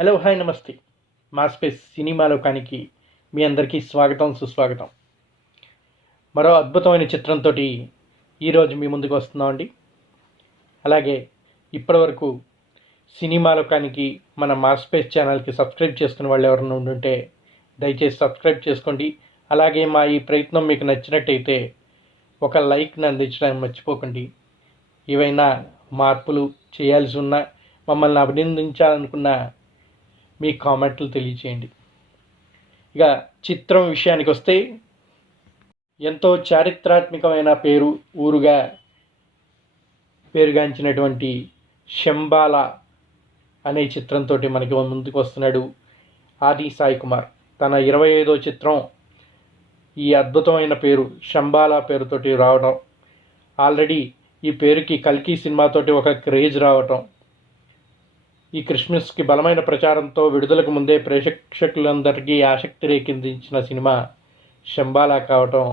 Hello hi నమస్తే. మా space cinema లోకానికి మీ అందరికీ స్వాగతం సుస్వాగతం. మరో అద్భుతమైన చిత్రంతో ఈరోజు మీ ముందుకు వస్తున్నామండి. అలాగే ఇప్పటివరకు సినిమా లోకానికి మన మా స్పేస్ ఛానల్కి సబ్స్క్రైబ్ చేసుకునే వాళ్ళు ఎవరైనా ఉండుంటే దయచేసి సబ్స్క్రైబ్ చేసుకోండి. అలాగే మా ఈ ప్రయత్నం మీకు నచ్చినట్టయితే ఒక లైక్ని అందించడానికి మర్చిపోకండి. ఏవైనా మార్పులు చేయాల్సి ఉన్నా, మమ్మల్ని అభినందించాలనుకున్న మీ కామెంట్లు తెలియచేయండి. ఇక చిత్రం విషయానికి వస్తే, ఎంతో చారిత్రాత్మకమైన ఊరుగా పేరుగాంచినటువంటి శంబాల అనే చిత్రంతో మనకి ముందుకు వస్తున్నాడు ఆది సాయి కుమార్. తన 25వ చిత్రం ఈ అద్భుతమైన పేరు శంబాల పేరుతోటి రావడం, ఆల్రెడీ ఈ పేరుకి కల్కి సినిమాతోటి ఒక క్రేజ్ రావటం, ఈ క్రిస్మస్కి బలమైన ప్రచారంతో విడుదలకు ముందే ప్రేక్షకులందరికీ ఆసక్తి రేకెత్తించిన సినిమా శంబాలా కావటం,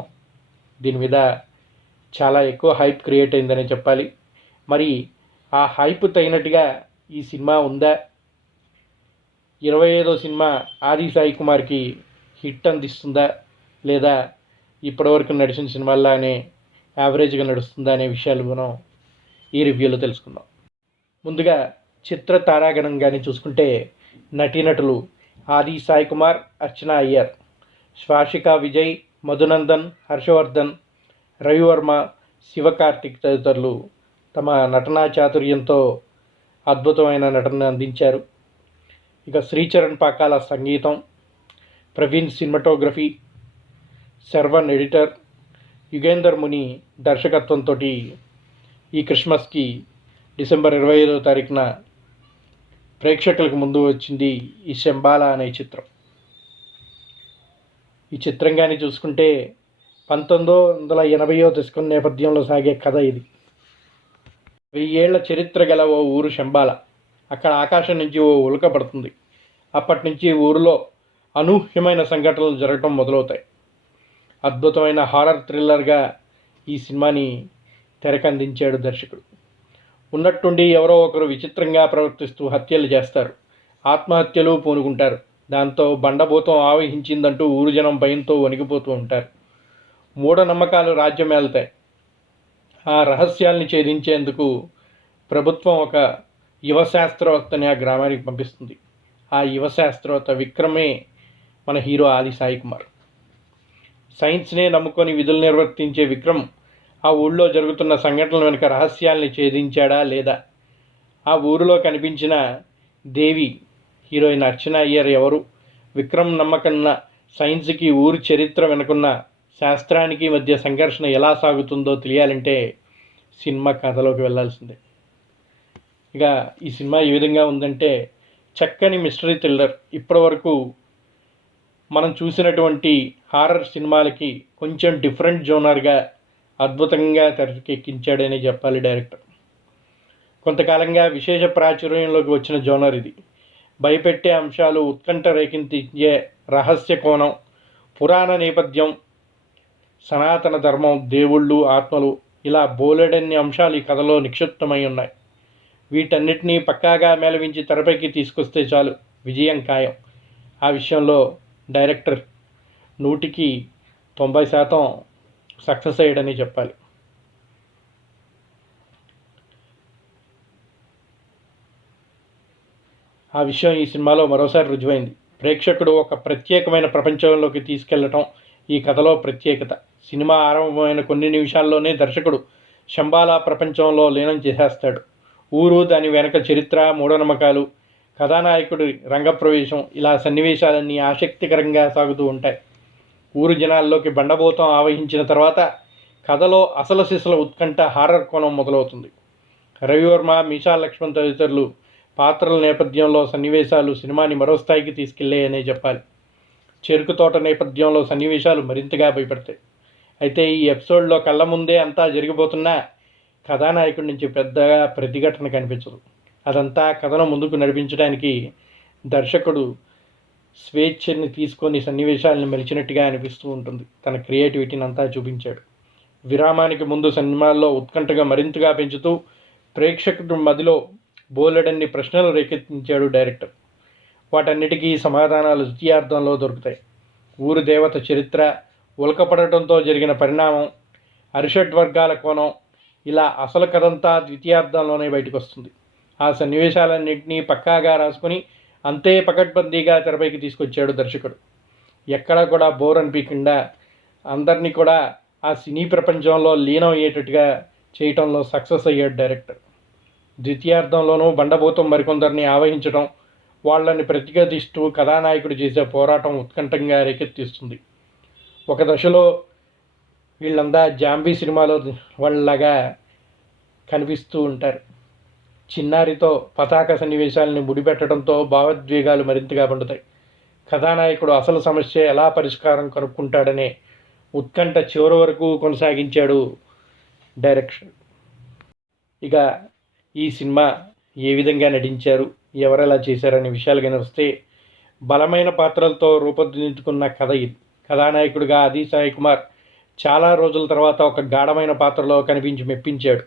దీని మీద చాలా ఎక్కువ హైప్ క్రియేట్ అయిందని చెప్పాలి. మరి ఆ హైప్ తగినట్టుగా ఈ సినిమా ఉందా? 25వ సినిమా ఆది సాయి కుమార్కి హిట్ అందిస్తుందా, లేదా ఇప్పటివరకు నడిచిన సినిమాల్లానే యావరేజ్గా నడుస్తుందా అనే విషయాలు మనం ఈ రివ్యూలో తెలుసుకుందాం. ముందుగా చిత్ర తారాగణం కానీ చూసుకుంటే, నటీనటులు ఆది సాయి కుమార్, అర్చన అయ్యర్, శ్వాసికా విజయ్, మధునందన్, హర్షవర్ధన్, రవివర్మ, శివకార్తిక్ తదితరులు తమ నటనా చాతుర్యంతో అద్భుతమైన నటనను అందించారు. ఇక శ్రీచరణ్ పాకాల సంగీతం, ప్రవీణ్ సినిమాటోగ్రఫీ, శర్వన్ ఎడిటర్, యుగేందర్ ముని దర్శకత్వంతో ఈ క్రిస్మస్కి డిసెంబర్ 25వ తారీఖున ప్రేక్షకులకు ముందు వచ్చింది ఈ శంబాల అనే చిత్రం. ఈ చిత్రం కానీ చూసుకుంటే 1980వ దశకం నేపథ్యంలో సాగే కథ ఇది. 1000 ఏళ్ల చరిత్ర గల ఓ ఊరు శంబాల. అక్కడ ఆకాశం నుంచి ఓ ఉల్క పడుతుంది. అప్పటి నుంచి ఊరిలో అనూహ్యమైన సంఘటనలు జరగటం మొదలవుతాయి. అద్భుతమైన హారర్ థ్రిల్లర్గా ఈ సినిమాని తెరకందించాడు దర్శకుడు. ఉన్నట్టుండి ఎవరో ఒకరు విచిత్రంగా ప్రవర్తిస్తూ హత్యలు చేస్తారు, ఆత్మహత్యలు పూనుకుంటారు. దాంతో బండభూతం ఆవహించిందంటూ ఊరు జనం భయంతో వణికిపోతూ ఉంటారు. మూఢనమ్మకాలు రాజ్యం ఏళ్తాయి. ఆ రహస్యాల్ని ఛేదించేందుకు ప్రభుత్వం ఒక యువ శాస్త్రవేత్తని ఆ గ్రామానికి పంపిస్తుంది. ఆ యువ శాస్త్రవేత్త విక్రమే మన హీరో ఆది సాయి కుమార్. సైన్స్నే నమ్ముకొని విధులు నిర్వర్తించే విక్రమ్ ఆ ఊళ్ళో జరుగుతున్న సంఘటనల వెనుక రహస్యాల్ని ఛేదించాడా లేదా? ఆ ఊరిలో కనిపించిన దేవి, హీరోయిన్ అర్చన అయ్యర్ ఎవరు? విక్రమ్ నమ్మకన్న సైన్స్కి ఊరి చరిత్ర వెనుకున్న శాస్త్రానికి మధ్య సంఘర్షణ ఎలా సాగుతుందో తెలియాలంటే సినిమా కథలోకి వెళ్ళాల్సిందే. ఇక ఈ సినిమా ఏ విధంగా ఉందంటే, చక్కని మిస్టరీ థ్రిల్లర్. ఇప్పటివరకు మనం చూసినటువంటి హారర్ సినిమాలకి కొంచెం డిఫరెంట్ జోనర్గా అద్భుతంగా తెరకెక్కించాడని చెప్పాలి డైరెక్టర్. కొంతకాలంగా విశేష ప్రాచుర్యంలోకి వచ్చిన జోనర్ ఇది. భయపెట్టే అంశాలు, ఉత్కంఠ రేకెత్తించే రహస్య కోణం, పురాణ నేపథ్యం, సనాతన ధర్మం, దేవుళ్ళు, ఆత్మలు, ఇలా బోలెడన్ని అంశాలు ఈ కథలో నిక్షిప్తమై ఉన్నాయి. వీటన్నిటినీ పక్కాగా మేళవించి తెరపైకి తీసుకొస్తే చాలు, విజయం ఖాయం. ఆ విషయంలో డైరెక్టర్ 100కి 90% సక్సెస్ అయ్యాడని చెప్పాలి. ఆ విషయం ఈ సినిమాలో మరోసారి రుజువైంది. ప్రేక్షకుడు ఒక ప్రత్యేకమైన ప్రపంచంలోకి తీసుకెళ్లటం ఈ కథలో ప్రత్యేకత. సినిమా ఆరంభమైన కొన్ని నిమిషాల్లోనే దర్శకుడు శంబాలా ప్రపంచంలో లీనం చేసేస్తాడు. ఊరు, దాని వెనక చరిత్ర, మూఢనమ్మకాలు, కథానాయకుడి రంగప్రవేశం, ఇలా సన్నివేశాలన్నీ ఆసక్తికరంగా సాగుతూ ఉంటాయి. ఊరు జనాల్లోకి బండబోతం ఆవహించిన తర్వాత కథలో అసలు సిసల ఉత్కంఠ, హారర్ కోణం మొదలవుతుంది. రవివర్మ, మీషా లక్ష్మణ్ తదితరులు పాత్రల నేపథ్యంలో సన్నివేశాలు సినిమాని మరో స్థాయికి తీసుకెళ్లాయనే చెప్పాలి. చెరుకు తోట నేపథ్యంలో సన్నివేశాలు మరింతగా భయపడతాయి. అయితే ఈ ఎపిసోడ్లో కళ్ళ ముందే అంతా జరిగిపోతున్నా కథానాయకుడి నుంచి పెద్దగా ప్రతిఘటన కనిపించదు. అదంతా కథను ముందుకు నడిపించడానికి దర్శకుడు స్వేచ్ఛని తీసుకొని సన్నివేశాలను మలిచినట్టుగా అనిపిస్తూ ఉంటుంది. తన క్రియేటివిటీని అంతా చూపించాడు. విరామానికి ముందు సినిమాల్లో ఉత్కంఠగా మరింతగా పెంచుతూ ప్రేక్షకుడి మదిలో బోలెడన్ని ప్రశ్నలు రేకెత్తించాడు డైరెక్టర్. వాటన్నిటికీ సమాధానాలు ద్వితీయార్థంలో దొరుకుతాయి. ఊరు దేవత చరిత్ర, ఉల్కపడటంతో జరిగిన పరిణామం, అరిషడ్వర్గాల కోణం, ఇలా అసలు కథంతా ద్వితీయార్థంలోనే బయటకు వస్తుంది. ఆ సన్నివేశాలన్నింటినీ పక్కాగా రాసుకుని అంతే పకడ్బందీగా తెరపైకి తీసుకొచ్చాడు దర్శకుడు. ఎక్కడా కూడా బోర్ అనిపించకుండా అందరినీ కూడా ఆ సినీ ప్రపంచంలో లీనం అయ్యేటట్టుగా చేయటంలో సక్సెస్ అయ్యాడు డైరెక్టర్. ద్వితీయార్థంలోనూ బండభూతం మరికొందరిని ఆవహించడం, వాళ్ళని ప్రతిఘటిస్తూ కథానాయకుడు చేసే పోరాటం ఉత్కంఠంగా రేకెత్తిస్తుంది. ఒక దశలో వీళ్ళంతా జాంబీ సినిమాలో వాళ్ళలాగా కనిపిస్తూ ఉంటారు. చిన్నారితో పతాక సన్నివేశాలని ముడిపెట్టడంతో భావోద్వేగాలు మరింతగా పండుతాయి. కథానాయకుడు అసలు సమస్య ఎలా పరిష్కారం కనుక్కుంటాడనే ఉత్కంఠ చివరి వరకు కొనసాగించాడు డైరెక్షన్. ఇక ఈ సినిమా ఏ విధంగా నటించారు, ఎవరెలా చేశారనే విషయాలు కానీ వస్తే, బలమైన పాత్రలతో రూపుదిద్దుకున్న కథ ఇది. కథానాయకుడిగా ఆది సాయి కుమార్ చాలా రోజుల తర్వాత ఒక గాఢమైన పాత్రలో కనిపించి మెప్పించాడు.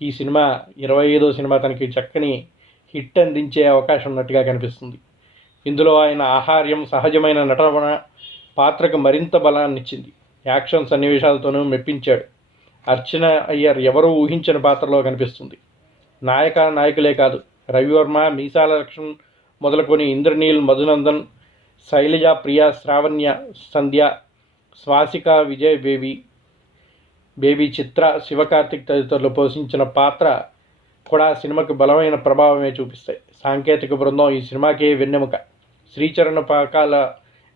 ఈ సినిమా 25వ సినిమా తనకి చక్కని హిట్ అందించే అవకాశం ఉన్నట్టుగా కనిపిస్తుంది. ఇందులో ఆయన ఆహార్యం, సహజమైన నటన పాత్రకు మరింత బలాన్ని ఇచ్చింది. యాక్షన్ సన్నివేశాలతోనూ మెప్పించాడు. అర్చన అయ్యర్ ఎవరూ ఊహించని పాత్రలో కనిపిస్తుంది. నాయకులే కాదు, రవివర్మ, మీసాల లక్ష్మణ్ మొదలుకొని ఇంద్రనీల్, మధునందన్, శైలజ, ప్రియా, శ్రావణ్య, సంధ్య, స్వాసిక, విజయ్ బేబీ, చిత్ర, శివకార్తిక్ తదితరులు పోషించిన పాత్ర కూడా సినిమాకు బలమైన ప్రభావమే చూపిస్తాయి. సాంకేతిక బృందం ఈ సినిమాకే వెన్నెముక. శ్రీచరణ పాకాల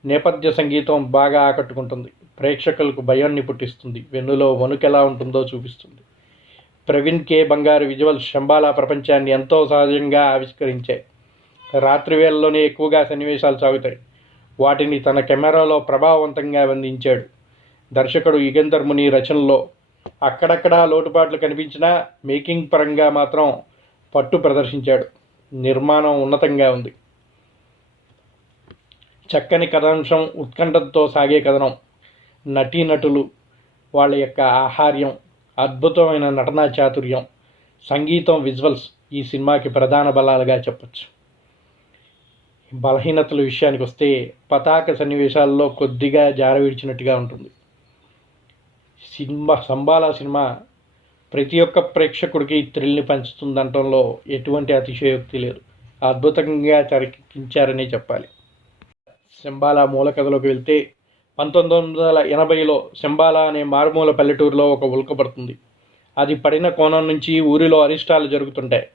నేపథ్య సంగీతం బాగా ఆకట్టుకుంటుంది. ప్రేక్షకులకు భయాన్ని పుట్టిస్తుంది. వెన్నులో వణుకెలా ఉంటుందో చూపిస్తుంది. ప్రవీణ్ కే బంగారు విజువల్స్ శంబాలా ప్రపంచాన్ని ఎంతో సహజంగా ఆవిష్కరించాయి. రాత్రి వేళల్లోనే ఎక్కువగా సన్నివేశాలు సాగుతాయి. వాటిని తన కెమెరాలో ప్రభావవంతంగా బంధించాడు దర్శకుడు. యుగంధర్ ముని రచనలో అక్కడక్కడా లోటుపాట్లు కనిపించినా మేకింగ్ పరంగా మాత్రం పట్టు ప్రదర్శించాడు. నిర్మాణం ఉన్నతంగా ఉంది. చక్కని కథాంశం, ఉత్కంఠతో సాగే కథనం, నటీనటులు వాళ్ళ యొక్క ఆహార్యం, అద్భుతమైన నటనా చాతుర్యం, సంగీతం, విజువల్స్ ఈ సినిమాకి ప్రధాన బలాలుగా చెప్పచ్చు. బలహీనతల విషయానికి వస్తే పతాక సన్నివేశాల్లో కొద్దిగా జారవిడిచినట్టుగా ఉంటుంది. శంబాలా సినిమా ప్రతి ఒక్క ప్రేక్షకుడికి థ్రిల్ని పంచుతుందనటంలో ఎటువంటి అతిశయోక్తి లేదు. అద్భుతంగా తెరకెక్కించారనే చెప్పాలి. శంబాలా మూల కథలోకి వెళ్తే 1980లో శంబాలా అనే మారుమూల పల్లెటూరులో ఒక ఉల్క పడుతుంది. అది పడిన కోణం నుంచి ఊరిలో అరిష్టాలు జరుగుతుంటాయి.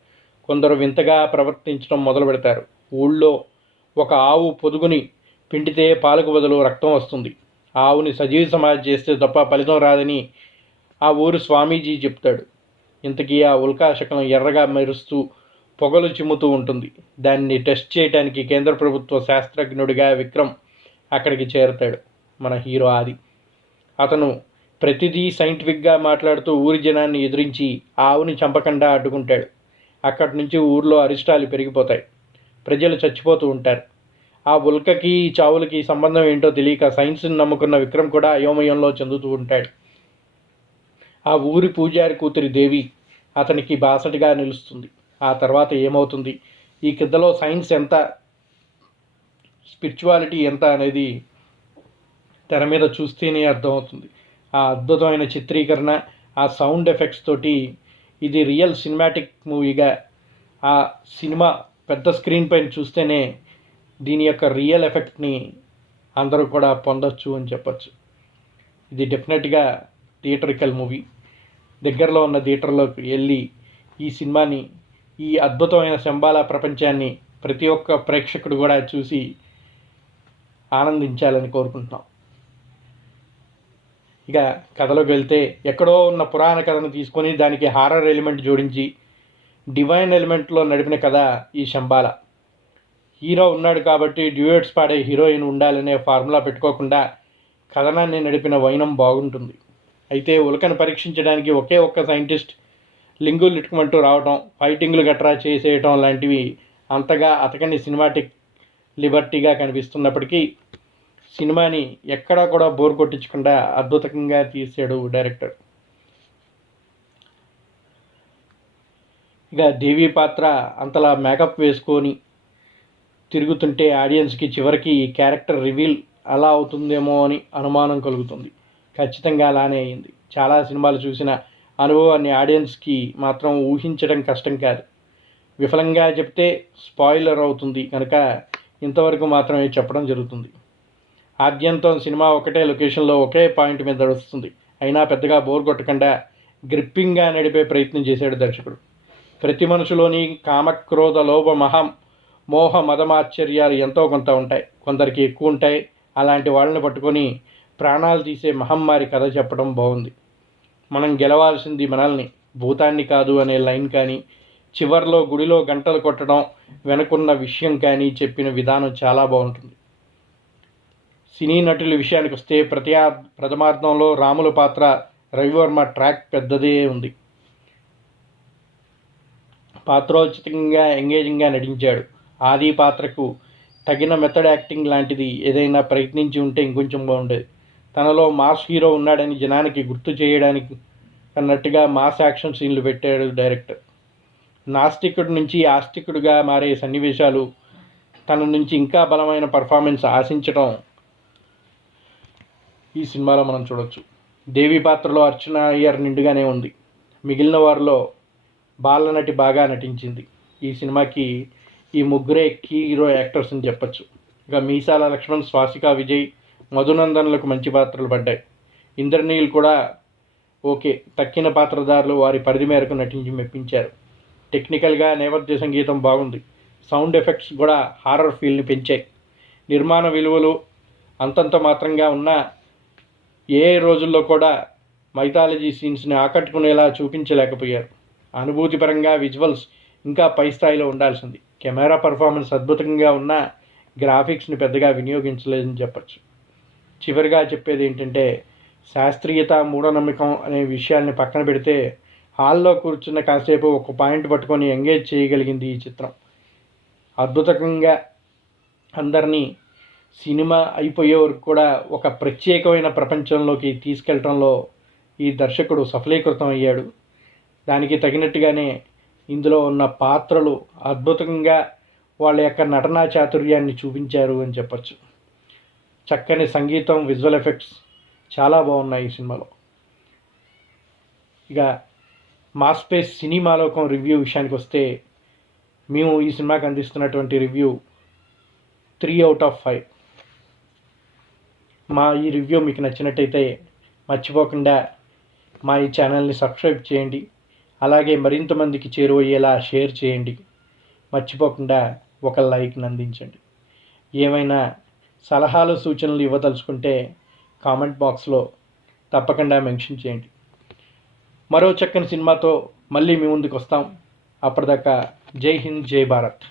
కొందరు వింతగా ప్రవర్తించడం మొదలు పెడతారు. ఊళ్ళో ఒక ఆవు పొదుగుని పిండితే పాలకు బదులు రక్తం వస్తుంది. ఆవుని సజీవ సమాధి చేస్తే తప్ప ఫలితం రాదని ఆ ఊరు స్వామీజీ చెప్తాడు. ఇంతకీ ఆ ఉల్కాశకం ఎర్రగా మెరుస్తూ పొగలు చిమ్ముతూ ఉంటుంది. దాన్ని టెస్ట్ చేయడానికి కేంద్ర ప్రభుత్వ శాస్త్రజ్ఞుడిగా విక్రమ్ అక్కడికి చేరతాడు. మన హీరో ఆది. అతను ప్రతిదీ సైంటిఫిక్గా మాట్లాడుతూ ఊరి జనాన్ని ఎదిరించి ఆవుని చంపకుండా అడ్డుకుంటాడు. అక్కడి నుంచి ఊర్లో అరిష్టాలు పెరిగిపోతాయి. ప్రజలు చచ్చిపోతూ ఉంటారు. ఆ ఉల్కకి చావులకి సంబంధం ఏంటో తెలియక సైన్స్ని నమ్ముకున్న విక్రమ్ కూడా అయోమయంలో చెందుతూ ఉంటాడు. ఆ ఊరి పూజారి కూతురి దేవి అతనికి బాసటగా నిలుస్తుంది. ఆ తర్వాత ఏమవుతుంది, ఈ కథలో సైన్స్ ఎంత, స్పిరిచువాలిటీ ఎంత అనేది తెర మీద చూస్తేనే అర్థమవుతుంది. ఆ అద్భుతమైన చిత్రీకరణ, ఆ సౌండ్ ఎఫెక్ట్స్ తోటి ఇది రియల్ సినిమాటిక్ మూవీగా ఆ సినిమా పెద్ద స్క్రీన్ పైన చూస్తేనే దీని యొక్క రియల్ ఎఫెక్ట్ని అందరూ కూడా పొందొచ్చు అని చెప్పచ్చు. ఇది డెఫినెట్గా థియేటరికల్ మూవీ. దగ్గరలో ఉన్న థియేటర్లోకి వెళ్ళి ఈ సినిమాని, ఈ అద్భుతమైన శంబాలా ప్రపంచాన్ని ప్రతి ఒక్క ప్రేక్షకుడు కూడా చూసి ఆనందించాలని కోరుకుంటున్నాం. ఇక కథలోకి వెళ్తే, ఎక్కడో ఉన్న పురాణ కథను తీసుకొని దానికి హారర్ ఎలిమెంట్ జోడించి డివైన్ ఎలిమెంట్లో నడిపిన కథ ఈ శంబాలా. హీరో ఉన్నాడు కాబట్టి డ్యూయట్స్ పాడే హీరోయిన్ ఉండాలనే ఫార్ములా పెట్టుకోకుండా కథనాన్ని నడిపిన వైనం బాగుంటుంది. అయితే ఉల్కను పరీక్షించడానికి ఒకే ఒక్క సైంటిస్ట్ లింగులు ఇట్టుకుమంటూ రావటం, ఫైటింగ్లు గట్రా చేసేయటం లాంటివి అంతగా అతకని సినిమాటిక్ లిబర్టీగా కనిపిస్తున్నప్పటికీ సినిమాని ఎక్కడా కూడా బోర్ కొట్టించకుండా అద్భుతంగా తీసాడు డైరెక్టర్. ఇక దేవి పాత్ర అంతలా మేకప్ వేసుకొని తిరుగుతుంటే ఆడియన్స్కి చివరికి ఈ క్యారెక్టర్ రివీల్ అలా అవుతుందేమో అని అనుమానం కలుగుతుంది. ఖచ్చితంగా అలానే అయింది. చాలా సినిమాలు చూసిన అనుభవాన్ని ఆడియన్స్కి మాత్రం ఊహించడం కష్టం కాదు. విఫలంగా చెప్తే స్పాయిలర్ అవుతుంది కనుక ఇంతవరకు మాత్రమే చెప్పడం జరుగుతుంది. ఆద్యంతం సినిమా ఒకటే లొకేషన్లో ఒకే పాయింట్ మీద నడుస్తుంది. అయినా పెద్దగా బోర్ కొట్టకుండా గ్రిప్పింగ్గా నడిపే ప్రయత్నం చేశాడు దర్శకుడు. ప్రతి మనుషులోని కామక్రోధ లోభ మోహ మదమాశ్చర్యాలు ఎంతో కొంత ఉంటాయి. కొందరికి ఎక్కువ ఉంటాయి. అలాంటి వాళ్ళని పట్టుకొని ప్రాణాలు తీసే మహమ్మారి కథ చెప్పడం బాగుంది. మనం గెలవాల్సింది మనల్ని, భూతాన్ని కాదు అనే లైన్ కానీ, చివర్లో గుడిలో గంటలు కొట్టడం వెనుకున్న విషయం కానీ చెప్పిన విధానం చాలా బాగుంటుంది. సినీ నటుల విషయానికి వస్తే ప్రథమార్థంలో రాముల పాత్ర రవివర్మ ట్రాక్ పెద్దదే ఉంది. పాత్రోచితంగా ఎంగేజింగ్గా నటించాడు. ఆది పాత్రకు తగిన మెథడ్ యాక్టింగ్ లాంటిది ఏదైనా ప్రయత్నించి ఉంటే ఇంకొంచెం బాగుండేది. తనలో మాస్ హీరో ఉన్నాడని జనానికి గుర్తు చేయడానికి అన్నట్టుగా మాస్ యాక్షన్ సీన్లు పెట్టాడు డైరెక్టర్. నాస్తికుడి నుంచి ఆస్తికుడిగా మారే సన్నివేశాలు, తన నుంచి ఇంకా బలమైన పర్ఫార్మెన్స్ ఆశించడం ఈ సినిమాలో మనం చూడొచ్చు. దేవి పాత్రలో అర్చన అయ్యర్ నిండుగానే ఉంది. మిగిలిన వారిలో బాలనటి బాగా నటించింది. ఈ సినిమాకి ఈ ముగ్గురే కీ హీరో యాక్టర్స్ అని చెప్పచ్చు. ఇక మీసాల లక్ష్మణ్, స్వాసికా విజయ్, మధునందన్లకు మంచి పాత్రలు పడ్డాయి. ఇంద్రనీల్ కూడా ఓకే, తక్కిన పాత్రధారులు వారి పరిధి మేరకు నటించి మెప్పించారు. టెక్నికల్గా నేపథ్య సంగీతం బాగుంది. సౌండ్ ఎఫెక్ట్స్ కూడా హారర్ ఫీల్ని పెంచాయి. నిర్మాణ విలువలు అంతంత మాత్రంగా ఉన్న ఏ రోజుల్లో కూడా మైథాలజీ సీన్స్ని ఆకట్టుకునేలా చూపించలేకపోయారు. అనుభూతిపరంగా విజువల్స్ ఇంకా పై స్థాయిలో ఉండాల్సింది. కెమెరా పర్ఫార్మెన్స్ అద్భుతంగా ఉన్న గ్రాఫిక్స్ని పెద్దగా వినియోగించలేదని చెప్పచ్చు. చివరిగా చెప్పేది ఏంటంటే, శాస్త్రీయత మూఢనమ్మకం అనే విషయాన్ని పక్కన పెడితే హాల్లో కూర్చున్న కాసేపు ఒక పాయింట్ పట్టుకొని ఎంగేజ్ చేయగలిగింది ఈ చిత్రం. అద్భుతంగా అందరినీ సినిమా అయిపోయే వరకు కూడా ఒక ప్రత్యేకమైన ప్రపంచంలోకి తీసుకెళ్లడంలో ఈ దర్శకుడు సఫలీకృతం అయ్యాడు. దానికి తగినట్టుగానే ఇందులో ఉన్న పాత్రలు అద్భుతంగా వాళ్ళ యొక్క నటనా చాతుర్యాన్ని చూపించారు అని చెప్పచ్చు. చక్కని సంగీతం, విజువల్ ఎఫెక్ట్స్ చాలా బాగున్నాయి ఈ సినిమాలో. ఇక మాస్పేస్ సినిమాలోకం రివ్యూ విషయానికి వస్తే, మేము ఈ సినిమాకి అందిస్తున్నటువంటి రివ్యూ 3/5. మా ఈ రివ్యూ మీకు నచ్చినట్టయితే మర్చిపోకుండా మా ఈ ఛానల్ని సబ్స్క్రైబ్ చేయండి. అలాగే మరింత మందికి చేరువయ్యేలా షేర్ చేయండి. మర్చిపోకుండా ఒక లైక్ని అందించండి. ఏమైనా సలహాలు సూచనలు ఇవ్వదలుచుకుంటే కామెంట్ బాక్స్లో తప్పకుండా మెన్షన్ చేయండి. మరో చక్కని సినిమాతో మళ్ళీ మీ ముందుకు వస్తాం. అప్పటిదాకా జై హింద్, జై భారత్.